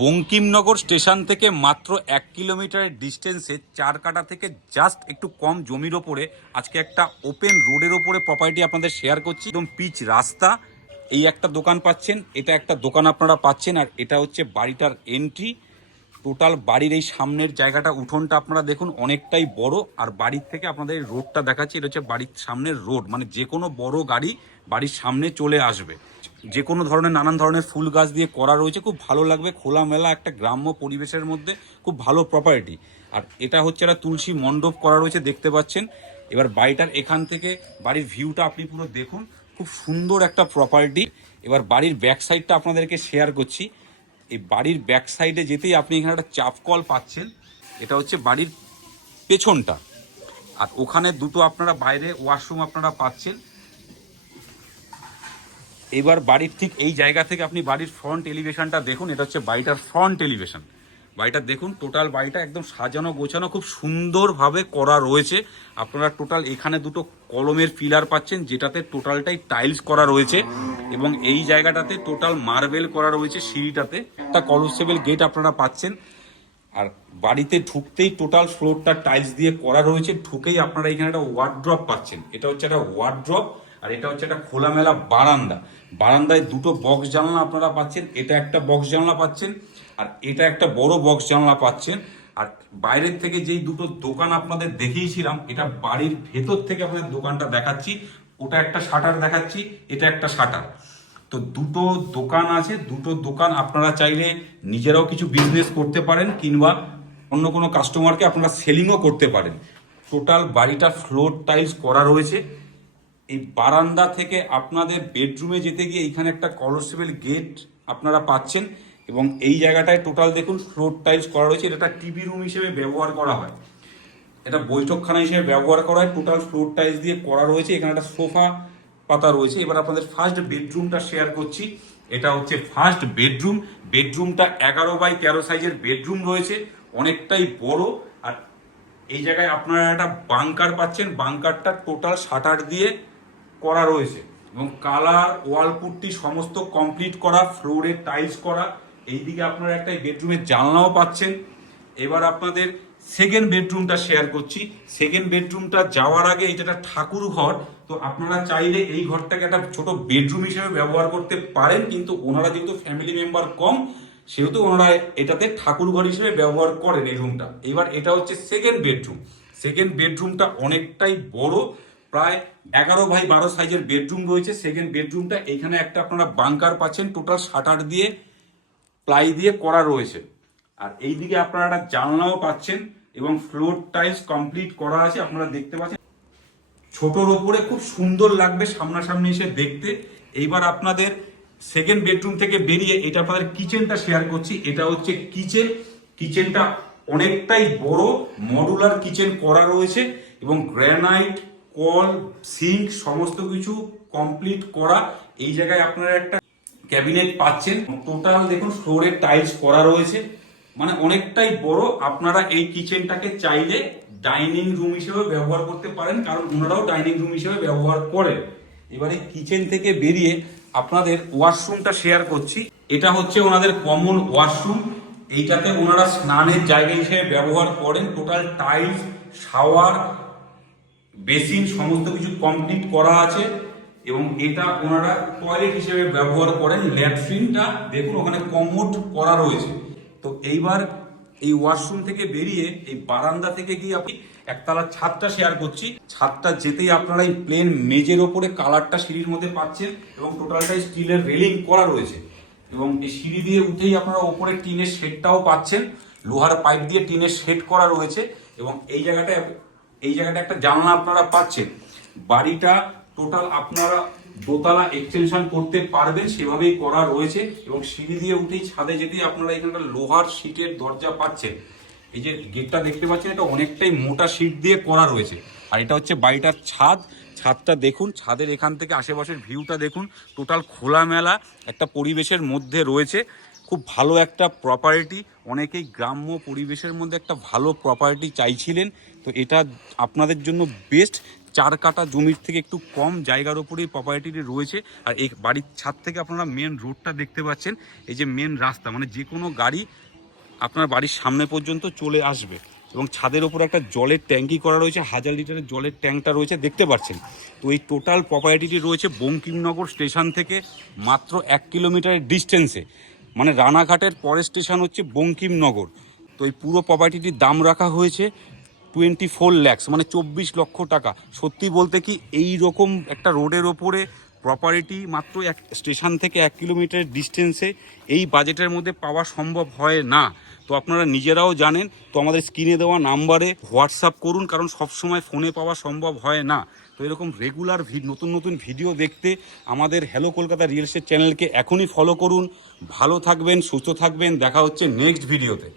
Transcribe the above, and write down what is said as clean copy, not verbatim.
Bankimnagar station থেকে মাত্র 1 কিলোমিটারের ডিস্টেন্সে চারকাটা থেকে জাস্ট একটু কম জমির ওপরে আজকে একটা ওপেন রোডের ওপরে প্রপার্টি আপনাদের শেয়ার করছি। একদম পিচ রাস্তা, এই একটা দোকান পাচ্ছেন, এটা একটা দোকান আপনারা পাচ্ছেন, আর এটা হচ্ছে বাড়িটার এন্ট্রি। টোটাল বাড়ির এই সামনের জায়গাটা, উঠোনটা আপনারা দেখুন অনেকটাই বড়। আর বাড়ির থেকে আপনাদের এই রোডটা দেখাচ্ছি, এটা হচ্ছে বাড়ির সামনের রোড, মানে যে কোনো বড় গাড়ি বাড়ির সামনে চলে আসবে। যে কোনো ধরনের নানান ধরনের ফুল গাছ দিয়ে করা রয়েছে, খুব ভালো লাগবে। খোলামেলা একটা গ্রাম্য পরিবেশের মধ্যে খুব ভালো প্রপার্টি। আর এটা হচ্ছে একটা তুলসী মণ্ডপ করা রয়েছে, দেখতে পাচ্ছেন। এবার বাড়িটার এখান থেকে বাড়ির ভিউটা আপনি পুরো দেখুন, খুব সুন্দর একটা প্রপার্টি। এবার বাড়ির ব্যাক সাইডটা আপনাদেরকে শেয়ার করছি। এই বাড়ির ব্যাক সাইডে যেতেই আপনি এখানে একটা চাপ কল পাচ্ছেন, এটা হচ্ছে বাড়ির পেছনটা। আর ওখানে দুটো আপনারা বাইরে ওয়াশরুম আপনারা পাচ্ছেন। এবার বাড়ির ঠিক এই জায়গা থেকে আপনি বাড়ির ফ্রন্ট এলিভেশনটা দেখুন, এটা হচ্ছে বাড়িটার ফ্রন্ট এলিভেশন। বাড়িটা দেখুন, টোটাল বাড়িটা একদম সাজানো গোছানো খুব সুন্দরভাবে করা রয়েছে। আপনারা টোটাল এখানে দুটো কলমের পিলার পাচ্ছেন, যেটাতে টোটালটাই টাইলস করা রয়েছে, এবং এই জায়গাটাতে টোটাল মার্বেল করা রয়েছে। সিঁড়িটাতে একটা কলসেবল গেট আপনারা পাচ্ছেন। আর বাড়িতে ঢুকতেই টোটাল ফ্লোরটা টাইলস দিয়ে করা রয়েছে। ঢুকেই আপনারা এখানে একটা ওয়ার্ড্রপ পাচ্ছেন, এটা হচ্ছে একটা ওয়ার্ড্রপ। আর এটা হচ্ছে একটা খোলামেলা বারান্দা। বারান্দায় দুটো বক্স জানলা আপনারা পাচ্ছেন, এটা একটা বক্স জানলা পাচ্ছেন, আর এটা একটা বড় বক্স জানলা পাচ্ছেন। আর বাইরের থেকে যেই দুটো দোকান আপনাদের দেখিয়েছিলাম, এটা বাড়ির ভেতর থেকে আপনাদের দোকানটা দেখাচ্ছি। ওটা একটা শাটার দেখাচ্ছি, এটা একটা শাটার। তো দুটো দোকান আছে, দুটো দোকান আপনারা চাইলে নিজেরাও কিছু বিজনেস করতে পারেন, কিংবা অন্য কোনো কাস্টমারকে আপনারা সেলিংও করতে পারেন। টোটাল বাড়িটা ফ্লোর টাইলস করা রয়েছে। এই বারান্দা থেকে আপনাদের বেডরুমে যেতে গিয়ে এইখানে একটা কলসেবল গেট আপনারা পাচ্ছেন, এবং এই জায়গাটায় টোটাল দেখুন ফ্লোর টাইলস করা রয়েছে। এটা একটা টিভি রুম হিসেবে ব্যবহার করা হয়, এটা বৈঠকখানা হিসেবে ব্যবহার করা হয়। টোটাল ফ্লোর টাইলস দিয়ে করা রয়েছে। এখানে একটা সোফা পাতা রয়েছে। এবার আপনাদের ফার্স্ট বেডরুমটা শেয়ার করছি। এটা হচ্ছে ফার্স্ট বেডরুম। বেডরুমটা 11x13 সাইজের বেডরুম রয়েছে, অনেকটাই বড়। আর এই জায়গায় আপনারা একটা বাংকার পাচ্ছেন। বাংকারটা টোটাল শাটার দিয়ে করা রয়েছে, এবং কালার ওয়াল পুট্টি সমস্ত কমপ্লিট করা, ফ্লোরে টাইলস করা। এইদিকে আপনারা একটা বেডরুমের জানলাও পাচ্ছেন। এবার আপনাদের সেকেন্ড বেডরুমটা শেয়ার করছি। সেকেন্ড বেডরুমটা যাওয়ার আগে এটা একটা ঠাকুর ঘর। তো আপনারা চাইলে এই ঘরটাকে একটা ছোট বেডরুম হিসেবে ব্যবহার করতে পারেন, কিন্তু ওনারা যেহেতু ফ্যামিলি মেম্বার কম, সেহেতু ওনারা এটাতে ঠাকুর ঘর হিসেবে ব্যবহার করেন এই রুমটা। এবার এটা হচ্ছে সেকেন্ড বেডরুম। সেকেন্ড বেডরুমটা অনেকটাই বড়, প্রায় 11x12 সাইজের বেডরুম রয়েছে সেকেন্ড বেডরুমটা। এখানে একটা আপনারা বাংকার পাচ্ছেন, টোটাল শাটার দিয়ে প্লাই দিয়ে করা রয়েছে। আর এইদিকে আপনারা একটা জানলাও পাচ্ছেন, এবং ফ্লোর টাইলস কমপ্লিট করা আছে, আপনারা দেখতে পাচ্ছেন। ছোটর ওপরে খুব সুন্দর লাগবে সামনাসামনি এসে দেখতে। এইবার আপনাদের সেকেন্ড বেডরুম থেকে বেরিয়ে এটা আপনাদের কিচেনটা শেয়ার করছি। এটা হচ্ছে কিচেন। কিচেনটা অনেকটাই বড়, মডুলার কিচেন করা রয়েছে, এবং গ্রানাইট কল সিঙ্ক সমস্ত কিছু কমপ্লিট করা। এই জায়গায় আপনারা একটা ক্যাবিনেট পাচ্ছেন। টোটাল দেখুন ফ্লোরে টাইলস করা রয়েছে, মানে অনেকটাই বড়। আপনারা এই কিচেনটাকে চাইলে ডাইনিং রুম হিসেবে ব্যবহার করতে পারেন, কারণ ওনারাও ডাইনিং রুম হিসেবে ব্যবহার করেন। এবারে কিচেন থেকে বেরিয়ে আপনাদের ওয়াশরুমটা শেয়ার করছি। এটা হচ্ছে ওনাদের কমন ওয়াশরুম। এইটাতে ওনারা স্নানের জায়গা হিসেবে ব্যবহার করেন। টোটাল টাইলস, শাওয়ার, বেসিন সমস্ত কিছু কমপ্লিট করা আছে, এবং এটা ওনারা টয়লেট হিসেবে ব্যবহার করেন। ল্যাট্রিনটা দেখুন ওখানে কমোড করা রয়েছে। তো এইবার এই ওয়াশরুম থেকে বেরিয়ে এই বারান্দা থেকে গিয়ে আপনি একতলার ছাদটা শেয়ার করছি। ছাদটা যেতেই আপনারা এই প্লেন মেজের ওপরে কালারটা সিঁড়ির মধ্যে পাচ্ছেন, এবং টোটালটাই স্টিলের রেলিং করা রয়েছে। এবং এই সিঁড়ি দিয়ে উঠেই আপনারা ওপরে টিনের শেডটাও পাচ্ছেন, লোহার পাইপ দিয়ে টিনের শেড করা রয়েছে। এবং এই জায়গাটা একটা জানলা আপনারা পাচ্ছেন। বাড়িটা টোটাল আপনারা দোতলা এক্সটেনশন করতে পারবেন, সেভাবেই করা রয়েছে। এবং সিঁড়ি দিয়ে উঠেই ছাদে যেতেই আপনারা এখানটা লোহার শীটের দরজা পাচ্ছেন। এই যে গেটটা দেখতে পাচ্ছেন, এটা অনেকটাই মোটা শীট দিয়ে করা রয়েছে। আর এটা হচ্ছে বাড়িটার ছাদ। ছাদটা দেখুন, ছাদের এখান থেকে আশেপাশের ভিউটা দেখুন। টোটাল খোলামেলা একটা পরিবেশের মধ্যে রয়েছে, খুব ভালো একটা প্রপার্টি। অনেকেই গ্রাম্য পরিবেশের মধ্যে একটা ভালো প্রপার্টি চাইছিলেন, তো এটা আপনাদের জন্য বেস্ট। 4 কাঠা জমির থেকে একটু কম জায়গার ওপরেই প্রপার্টিটি রয়েছে। আর এই বাড়ির ছাদ থেকে আপনারা মেন রোডটা দেখতে পাচ্ছেন, এই যে মেন রাস্তা, মানে যে কোনো গাড়ি আপনার বাড়ির সামনে পর্যন্ত চলে আসবে। এবং ছাদের ওপর একটা জলের ট্যাঙ্কি করা রয়েছে, 1000 লিটারের জলের ট্যাঙ্কটা রয়েছে দেখতে পাচ্ছেন। তো এই টোটাল প্রপার্টিটি রয়েছে বঙ্কিমনগর স্টেশন থেকে মাত্র 1 কিলোমিটারের ডিস্টেন্সে, মানে রানাঘাটের পরের স্টেশন হচ্ছে বঙ্কিমনগর। তো এই পুরো প্রপার্টিটির দাম রাখা হয়েছে 24 lakhs, মানে 24 লক্ষ টাকা। সত্যি বলতে কি এই রকম একটা রোডের ওপরে প্রপার্টি মাত্র এক স্টেশন থেকে 1 কিলোমিটার ডিস্টেন্সে এই বাজেটের মধ্যে পাওয়া সম্ভব হয় না। তো আপনারা নিজেরাও জানেন। তো আমাদের স্ক্রিনে দেওয়া নাম্বারে হোয়াটসঅ্যাপ করুন, কারণ সবসময় ফোনে পাওয়া সম্ভব হয় না। তো এরকম রেগুলার নতুন নতুন ভিডিও দেখতে আমাদের হ্যালো কলকাতা রিয়েল এস্টেট চ্যানেলকে এখনই ফলো করুন। ভালো থাকবেন, সুস্থ থাকবেন, দেখা হচ্ছে নেক্সট ভিডিওতে।